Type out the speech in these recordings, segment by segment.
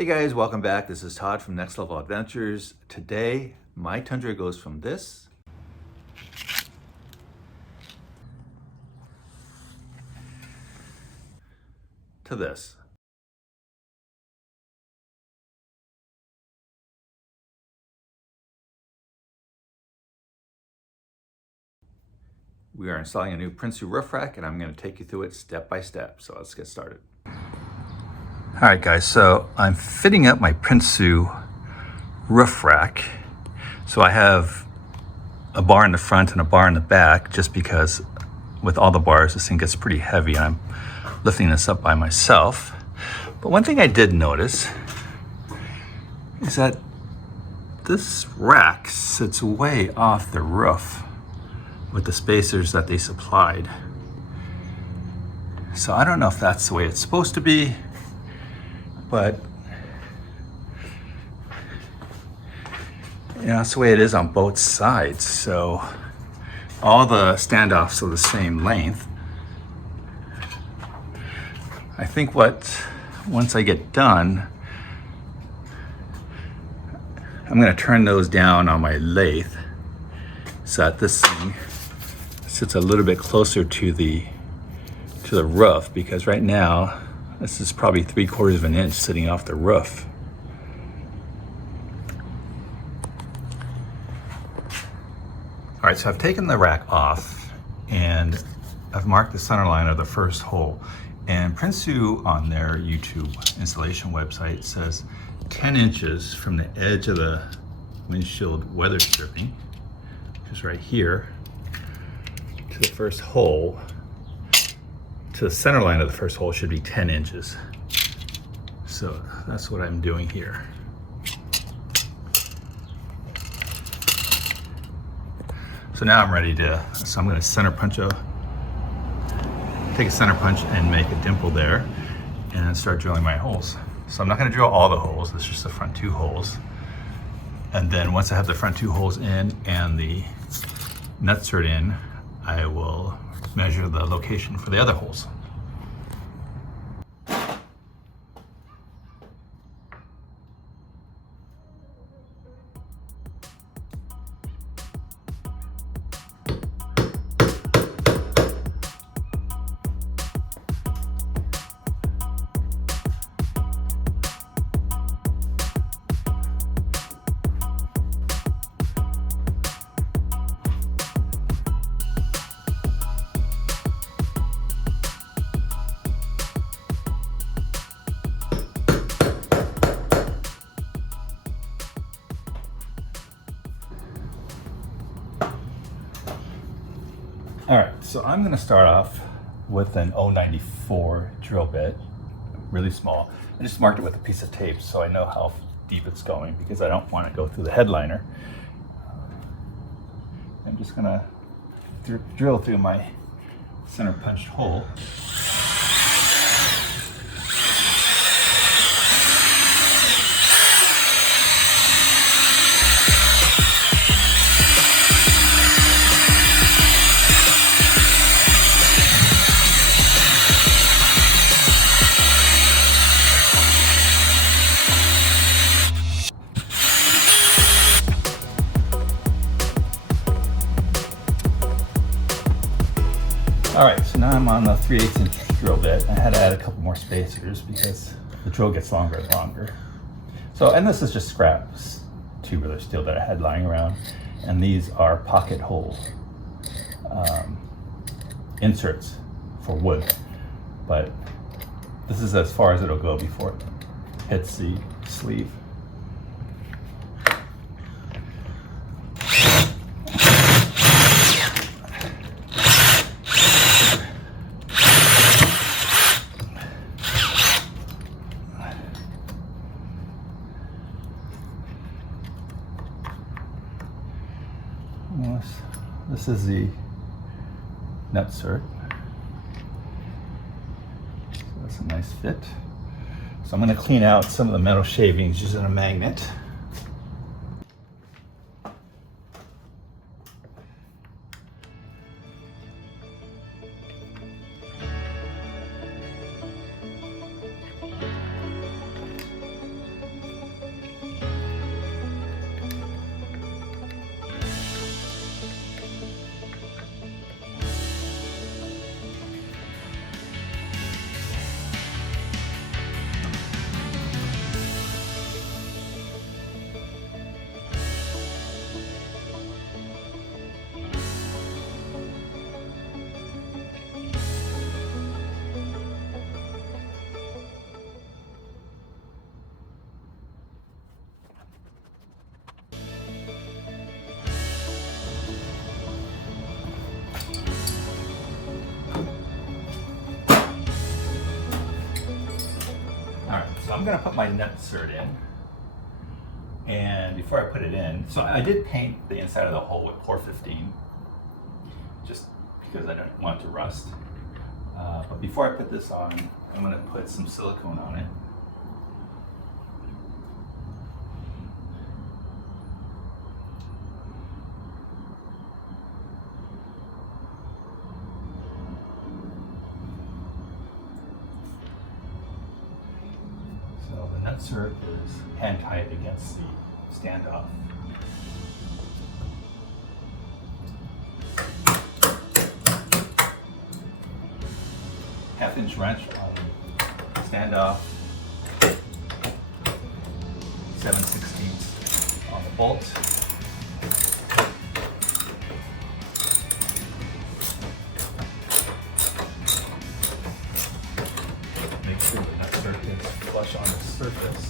Hey guys, welcome back. This is Todd from Next Level Adventures. Today, my Tundra goes from this to this. We are installing a new Prinsu roof rack and I'm going to take you through it step by step. So let's get started. All right guys, so I'm fitting up my Prinsu roof rack. So I have a bar in the front and a bar in the back just because with all the bars this thing gets pretty heavy and I'm lifting this up by myself. But one thing I did notice is that this rack sits way off the roof with the spacers that they supplied. So I don't know if that's the way it's supposed to be, but you know, that's the way it is on both sides. So all the standoffs are the same length. I think once I get done, I'm gonna turn those down on my lathe so that this thing sits a little bit closer to the roof, because right now this is probably 3/4 of an inch sitting off the roof. All right, so I've taken the rack off and I've marked the center line of the first hole. And Prinsu on their YouTube installation website says 10 inches from the edge of the windshield weather stripping, which is right here, to the first hole, to the center line of the first hole should be 10 inches. So that's what I'm doing here. So now I'm ready so I'm gonna take a center punch and make a dimple there and start drilling my holes. So I'm not gonna drill all the holes, it's just the front 2 holes. And then once I have the front 2 holes in and the nutsert in, I will measure the location for the other holes. All right, so I'm gonna start off with an 094 drill bit, really small. I just marked it with a piece of tape so I know how deep it's going because I don't want to go through the headliner. I'm just gonna drill through my center punched hole. All right, so now I'm on the 3/8 inch drill bit. I had to add a couple more spacers because the drill gets longer and longer. So, and this is just scraps, tubular steel that I had lying around. And these are pocket hole inserts for wood. But this is as far as it'll go before it hits the sleeve. This is the nutsert. So that's a nice fit. So I'm going to clean out some of the metal shavings using a magnet. I'm gonna put my nut insert in. And before I put it in, so I did paint the inside of the hole with Core 15, just because I don't want it to rust. But before I put this on, I'm gonna put some silicone on it. So the nut insert is hand tied against the standoff. Half-inch wrench on the standoff. 7/16 on the bolt. Make sure the nut insert is flush on the surface.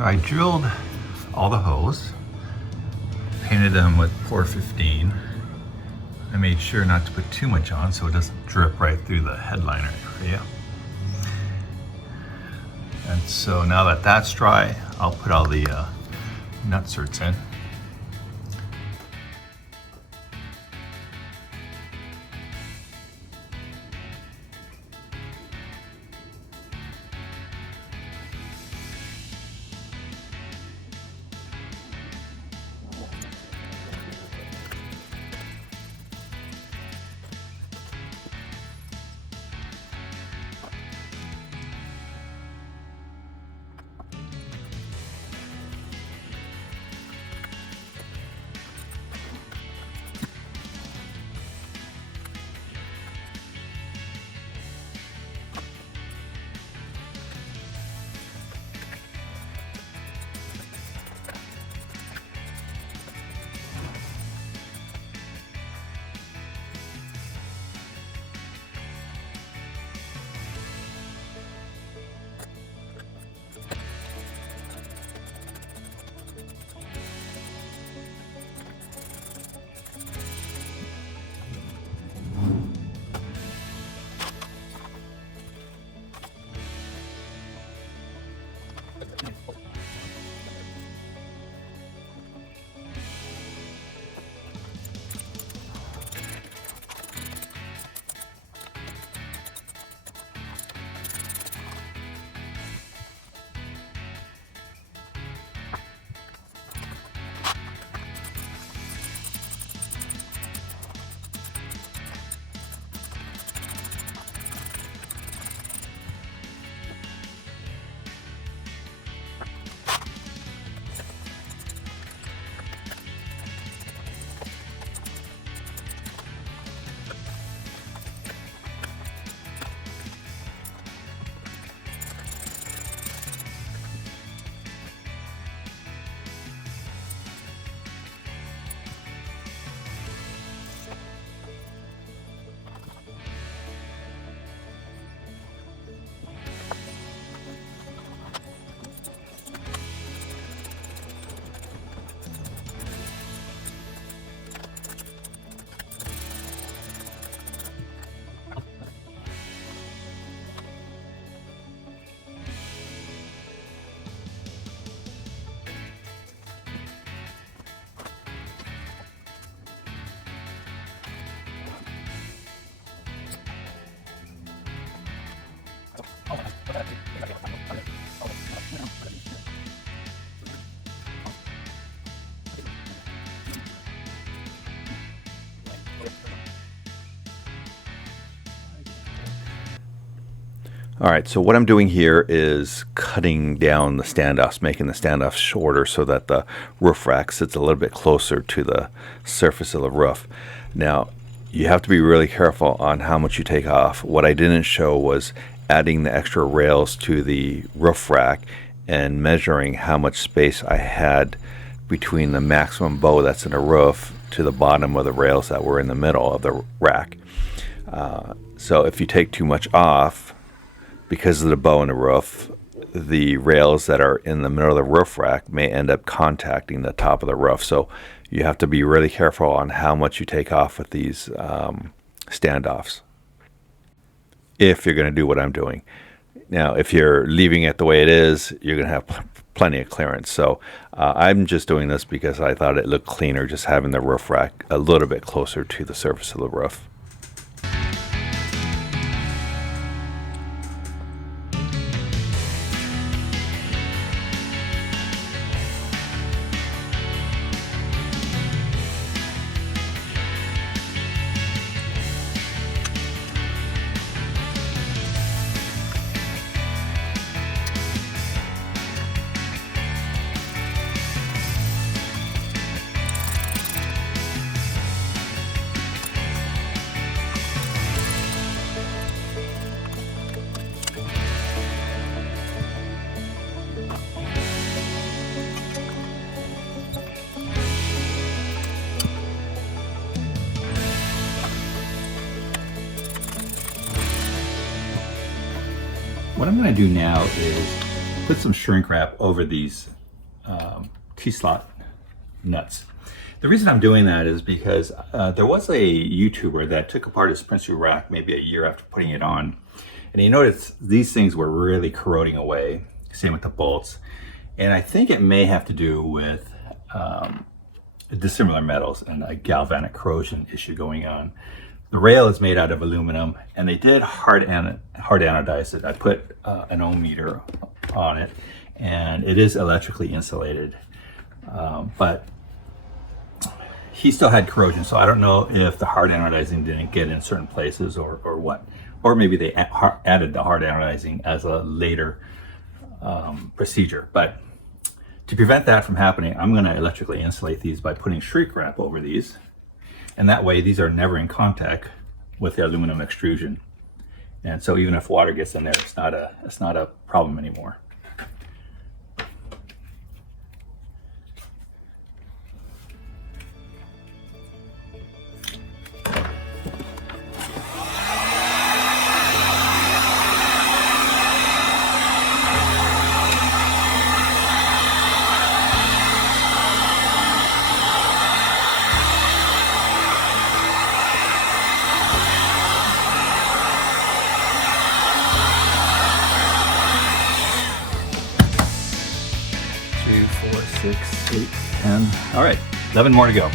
I drilled all the holes, painted them with Pour 15. I made sure not to put too much on so it doesn't drip right through the headliner area. And so now that that's dry, I'll put all the nutserts in. All right, so what I'm doing here is cutting down the standoffs, making the standoffs shorter so that the roof rack sits a little bit closer to the surface of the roof. Now, you have to be really careful on how much you take off. What I didn't show was adding the extra rails to the roof rack and measuring how much space I had between the maximum bow that's in the roof to the bottom of the rails that were in the middle of the rack. So if you take too much off, because of the bow in the roof, the rails that are in the middle of the roof rack may end up contacting the top of the roof. So you have to be really careful on how much you take off with these standoffs if you're going to do what I'm doing. Now, if you're leaving it the way it is, you're going to have plenty of clearance. So I'm just doing this because I thought it looked cleaner just having the roof rack a little bit closer to the surface of the roof. What I'm going to do now is put some shrink wrap over these T-slot nuts. The reason I'm doing that is because there was a YouTuber that took apart his Prinsu rack maybe a year after putting it on, and he noticed these things were really corroding away. Same with the bolts, and I think it may have to do with dissimilar metals and a galvanic corrosion issue going on. The rail is made out of aluminum, and they did hard anodize it. I put an ohm meter on it, and it is electrically insulated, but he still had corrosion, so I don't know if the hard anodizing didn't get in certain places or what. Or maybe they added the hard anodizing as a later procedure. But to prevent that from happening, I'm going to electrically insulate these by putting shrink wrap over these. And that way these are never in contact with the aluminum extrusion. And so even if water gets in there, it's not a problem anymore. Four, 6, 8, 10. All right, 11 more to go.